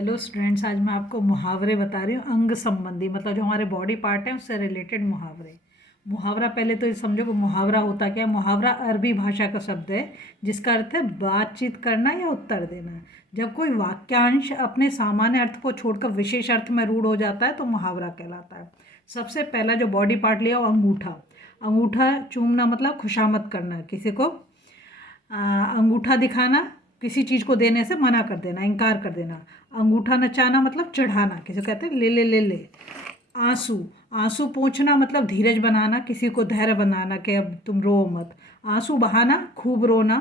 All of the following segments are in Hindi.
हेलो स्टूडेंट्स, आज मैं आपको मुहावरे बता रही हूँ। अंग संबंधी मतलब जो हमारे बॉडी पार्ट है उससे रिलेटेड मुहावरे। मुहावरा पहले तो ये समझो कि मुहावरा होता क्या है। मुहावरा अरबी भाषा का शब्द है जिसका अर्थ है बातचीत करना या उत्तर देना। जब कोई वाक्यांश अपने सामान्य अर्थ को छोड़कर विशेष अर्थ में रूढ़ हो जाता है तो मुहावरा कहलाता है। सबसे पहला जो बॉडी पार्ट लिया वो अंगूठा। अंगूठा चूमना मतलब खुशामद करना, किसी को अंगूठा दिखाना, किसी चीज़ को देने से मना कर देना, इनकार कर देना। अंगूठा नचाना मतलब चढ़ाना, किसी को कहते हैं ले ले ले ले। आंसू, आंसू पोंछना मतलब धीरज बनाना, किसी को धैर्य बनाना कि अब तुम रो मत। आंसू बहाना, खूब रोना।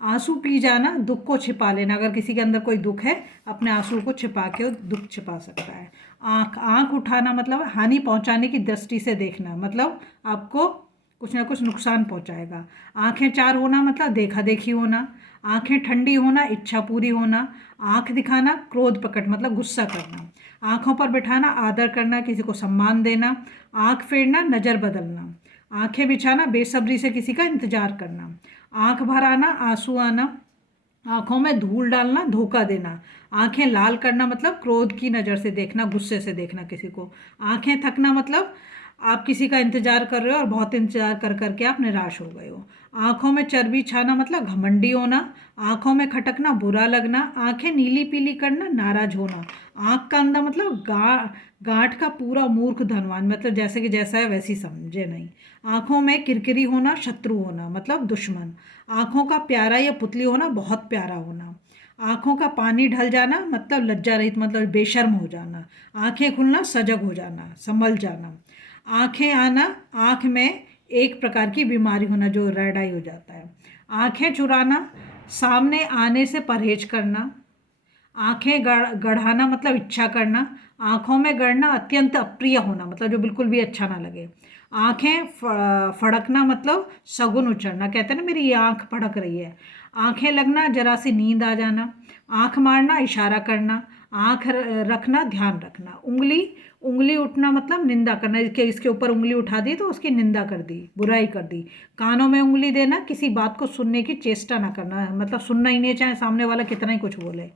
आंसू पी जाना, दुख को छिपा लेना, अगर किसी के अंदर कोई दुख है अपने आंसू को छिपा के वो दुख छिपा सकता है। आँख, आँख उठाना मतलब हानि पहुंचाने की दृष्टि से देखना, मतलब आपको कुछ ना कुछ नुकसान पहुंचाएगा। आंखें चार होना मतलब देखा देखी होना। आंखें ठंडी होना, इच्छा पूरी होना। आंख दिखाना, क्रोध प्रकट मतलब गुस्सा करना। आंखों पर बिठाना, आदर करना, किसी को सम्मान देना। आंख फेरना, नज़र बदलना। आंखें बिछाना, बेसब्री से किसी का इंतजार करना। आंख भर आना, आंसू आना। आंखों में धूल डालना, धोखा देना। आंखें लाल करना मतलब क्रोध की नज़र से देखना, गुस्से से देखना किसी को। आंखें थकना मतलब आप किसी का इंतजार कर रहे हो और बहुत इंतजार कर करके आप निराश हो गए हो। आंखों में चर्बी छाना मतलब घमंडी होना। आंखों में खटकना, बुरा लगना। आंखें नीली पीली करना, नाराज होना। आंख का अंधा मतलब गांठ का पूरा मूर्ख धनवान, मतलब जैसे कि जैसा है वैसी समझे नहीं। आंखों में किरकिरी होना, शत्रु होना मतलब दुश्मन। आंखों का प्यारा या पुतली होना, बहुत प्यारा होना। आंखों का पानी ढल जाना मतलब लज्जा रहित, मतलब बेशर्म हो जाना। आंखें खुलना, सजग हो जाना, संभल जाना। आंखें आना, आंख में एक प्रकार की बीमारी होना जो रेड आई हो जाता है। आंखें चुराना, सामने आने से परहेज करना। आंखें गढ़ाना मतलब इच्छा करना। आंखों में गड़ना, अत्यंत अप्रिय होना, मतलब जो बिल्कुल भी अच्छा ना लगे। आंखें फड़कना मतलब शगुन उचड़ना, कहते हैं ना मेरी ये आंख फड़क रही है। आंखें लगना, जरा सी नींद आ जाना। आंख मारना, इशारा करना। आंख रखना, ध्यान रखना। उंगली, उंगली उठना मतलब निंदा करना, इसके ऊपर उंगली उठा दी तो उसकी निंदा कर दी, बुराई कर दी। कानों में उंगली देना, किसी बात को सुनने की चेष्टा ना करना, मतलब सुनना ही नहीं, चाहे सामने वाला कितना ही कुछ बोले।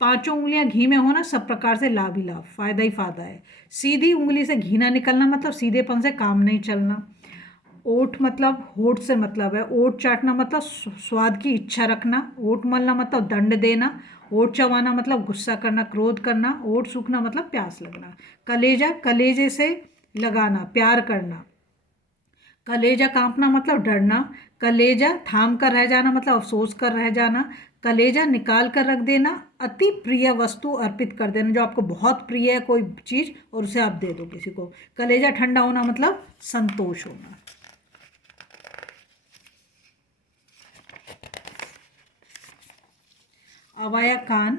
पांचों उंगलियां घी में होना, सब प्रकार से लाभ ही लाभ, फायदा ही फायदा है। सीधी उंगली से घी ना निकलना मतलब सीधेपन से काम नहीं चलना। ओठ मतलब होठ से मतलब है, ओठ चाटना मतलब स्वाद की इच्छा रखना। ओठ मलना मतलब दंड देना। ओठ चबाना मतलब गुस्सा करना, क्रोध करना। ओठ सूखना मतलब प्यास लगना। कलेजा, कलेजे से लगाना, प्यार करना। कलेजा कांपना मतलब डरना। कलेजा थाम कर रह जाना मतलब अफसोस कर रह जाना। कलेजा निकाल कर रख देना, अति प्रिय वस्तु अर्पित कर देना, जो आपको बहुत प्रिय है कोई चीज़ और उसे आप दे दो किसी को। कलेजा ठंडा होना मतलब संतोष होना। अब आया कान।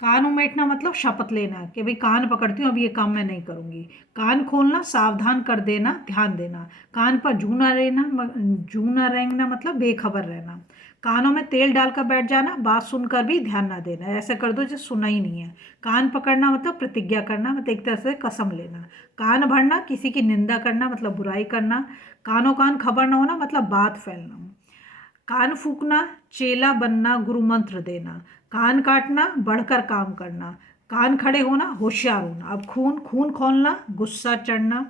कान उमेटना मतलब शपथ लेना कि भाई कान पकड़ती हूँ, अब ये काम मैं नहीं करूँगी। कान खोलना, सावधान कर देना, ध्यान देना। कान पर जूं ना रहना, जूं ना रेंगना मतलब बेखबर रहना। कानों में तेल डालकर बैठ जाना, बात सुनकर भी ध्यान ना देना, ऐसे कर दो जैसे सुना ही नहीं है। कान पकड़ना मतलब प्रतिज्ञा करना, मतलब एक तरह से कसम लेना। कान भरना, किसी की निंदा करना मतलब बुराई करना। कानों कान खबर ना होना मतलब बात फैलना। कान फूकना, चेला बनना, गुरु मंत्र देना। कान काटना, बढ़कर काम करना। कान खड़े होना, होशियार होना। अब खून, खून खोलना, गुस्सा चढ़ना।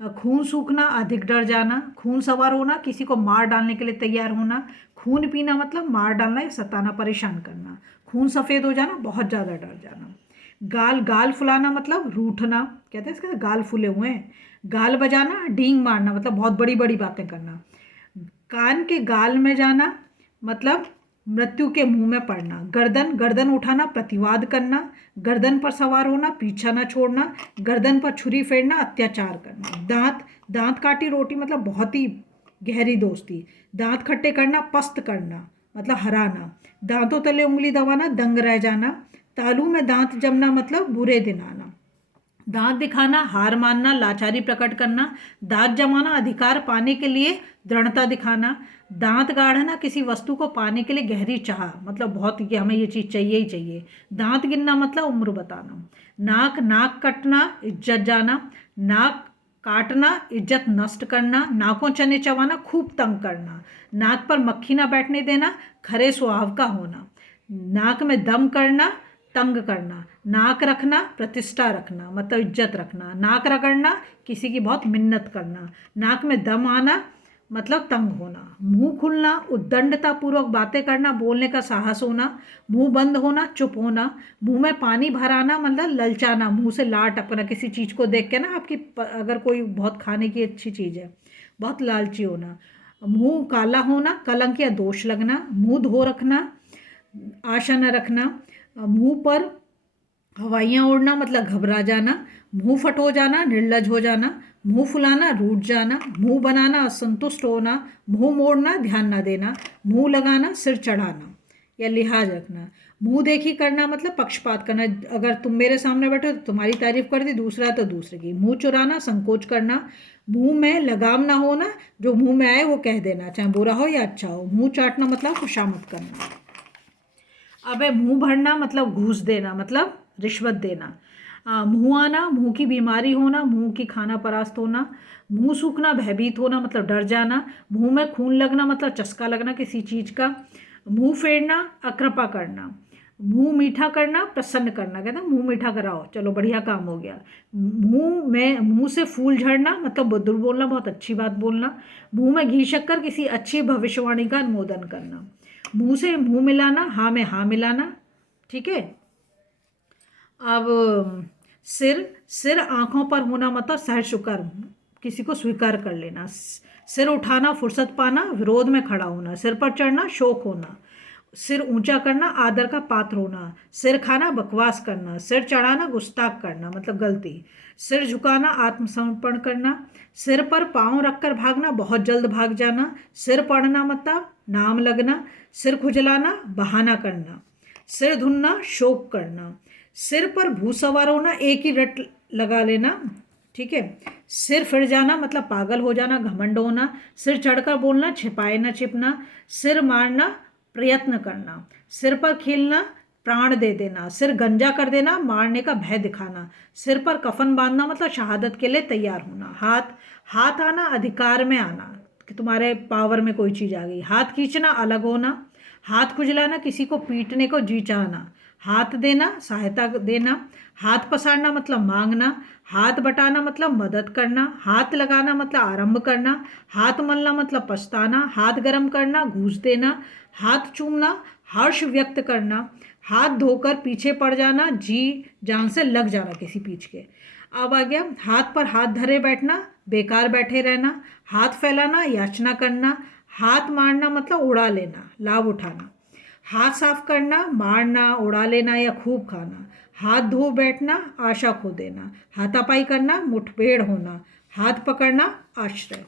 खून सूखना, अधिक डर जाना। खून सवार होना, किसी को मार डालने के लिए तैयार होना। खून पीना मतलब मार डालना या सताना, परेशान करना। खून सफ़ेद हो जाना, बहुत ज़्यादा डर जाना। गाल, गाल फुलाना मतलब रूठना, कहते हैं इसके गाल फूले हुए हैं। गाल बजाना, डींग मारना मतलब बहुत बड़ी बड़ी बातें करना। कान के गाल में जाना मतलब मृत्यु के मुंह में पड़ना। गर्दन, गर्दन उठाना, प्रतिवाद करना। गर्दन पर सवार होना, पीछा ना छोड़ना। गर्दन पर छुरी फेरना, अत्याचार करना। दांत, दांत काटी रोटी मतलब बहुत ही गहरी दोस्ती। दांत खट्टे करना, पस्त करना मतलब हराना। दांतों तले उंगली दबाना, दंग रह जाना। तालू में दांत जमना मतलब बुरे दिन आना। दांत दिखाना, हार मानना, लाचारी प्रकट करना। दांत जमाना, अधिकार पाने के लिए दृढ़ता दिखाना। दांत गाढ़ना, किसी वस्तु को पाने के लिए गहरी चाह, मतलब बहुत कि हमें ये चीज़ चाहिए ही चाहिए। दांत गिनना मतलब उम्र बताना। नाक, नाक कटना, इज्जत जाना। नाक काटना, इज्जत नष्ट करना। नाकों चने चबाना, खूब तंग करना। नाक पर मक्खी ना बैठने देना, खरे स्वभाव का होना। नाक में दम करना, तंग करना, नाक रखना प्रतिष्ठा रखना मतलब इज्जत रखना, नाक रगड़ना किसी की बहुत मिन्नत करना, नाक में दम आना मतलब तंग होना, मुंह खुलना उद्दंडतापूर्वक बातें करना, बोलने का साहस होना, मुंह बंद होना चुप होना, मुंह में पानी भर आना मतलब ललचाना, मुंह से लार टपकना किसी चीज़ को देख के ना आपकी अगर कोई बहुत खाने की अच्छी चीज़ है बहुत लालची होना, मुंह काला होना कलंक या दोष लगना, मुंह धो रखना आशा न रखना, मुंह पर हवाइयाँ उड़ना मतलब घबरा जाना, मुंह फट हो जाना निर्लज हो जाना, मुंह फुलाना रूठ जाना, मुंह बनाना असंतुष्ट होना, मुंह मोड़ना ध्यान न देना, मुंह लगाना सिर चढ़ाना या लिहाज रखना, मुंह देखी करना मतलब पक्षपात करना, अगर तुम मेरे सामने बैठे हो तो तुम्हारी तारीफ कर दी, दूसरा तो दूसरे की, मुंह चुराना संकोच करना, मुंह में लगाम ना होना, जो मुंह में आए वो कह देना चाहे बुरा हो या अच्छा हो, मुंह चाटना मतलब खुशामद करना। अब है मुंह भरना मतलब घूस देना मतलब रिश्वत देना, मुंह आना मुंह की बीमारी होना, मुंह की खाना परास्त होना, मुंह सूखना भयभीत होना मतलब डर जाना, मुंह में खून लगना मतलब चस्का लगना किसी चीज़ का, मुंह फेरना अकृपा करना, मुंह मीठा करना प्रसन्न करना, कहते हैं मुंह मीठा कराओ चलो बढ़िया काम हो गया, मुंह से फूल झड़ना मतलब बदुर बोलना बहुत अच्छी बात बोलना, मुंह में घी शक्कर किसी अच्छी भविष्यवाणी का अनुमोदन करना, मुंह से मुंह मिलाना हाँ में हाँ मिलाना। ठीक है। अब सिर सिर आंखों पर होना मतलब सहज शुकर किसी को स्वीकार कर लेना, सिर उठाना फुर्सत पाना विरोध में खड़ा होना, सिर पर चढ़ना शौक होना, सिर ऊंचा करना आदर का पात्र होना, सिर खाना बकवास करना, सिर चढ़ाना गुस्ताख करना मतलब गलती, सिर झुकाना आत्मसमर्पण करना, सिर पर पाँव रखकर भागना बहुत जल्द भाग जाना, सिर पड़ना मतलब नाम लगना, सिर खुजलाना बहाना करना, सिर धुनना शोक करना, सिर पर भूसवार होना एक ही रट लगा लेना। ठीक है। सिर फिर जाना मतलब पागल हो जाना घमंड होना, सिर चढ़कर बोलना छिपाए न छिपना, सिर मारना प्रयत्न करना, सिर पर खेलना प्राण दे देना, सिर गंजा कर देना मारने का भय दिखाना, सिर पर कफन बांधना मतलब शहादत के लिए तैयार होना, हाथ आना अधिकार में आना कि तुम्हारे पावर में कोई चीज़ आ गई, हाथ खींचना अलग होना, हाथ खुजलाना किसी को पीटने को जी चाहना, हाथ देना सहायता देना, हाथ पसारना मतलब मांगना, हाथ बटाना मतलब मदद करना, हाथ लगाना मतलब आरंभ करना, हाथ मलना मतलब पछताना, हाथ गर्म करना घूस देना, हाथ चूमना हर्ष व्यक्त करना, हाथ धोकर पीछे पड़ जाना जी जान से लग जाना किसी पीछ के। अब आ गया हाथ पर हाथ धरे बैठना बेकार बैठे रहना, हाथ फैलाना याचना करना, हाथ मारना मतलब उड़ा लेना लाभ उठाना, हाथ साफ करना मारना उड़ा लेना या खूब खाना, हाथ धो बैठना आशा खो देना, हाथापाई करना मुठभेड़ होना, हाथ पकड़ना आश्रय।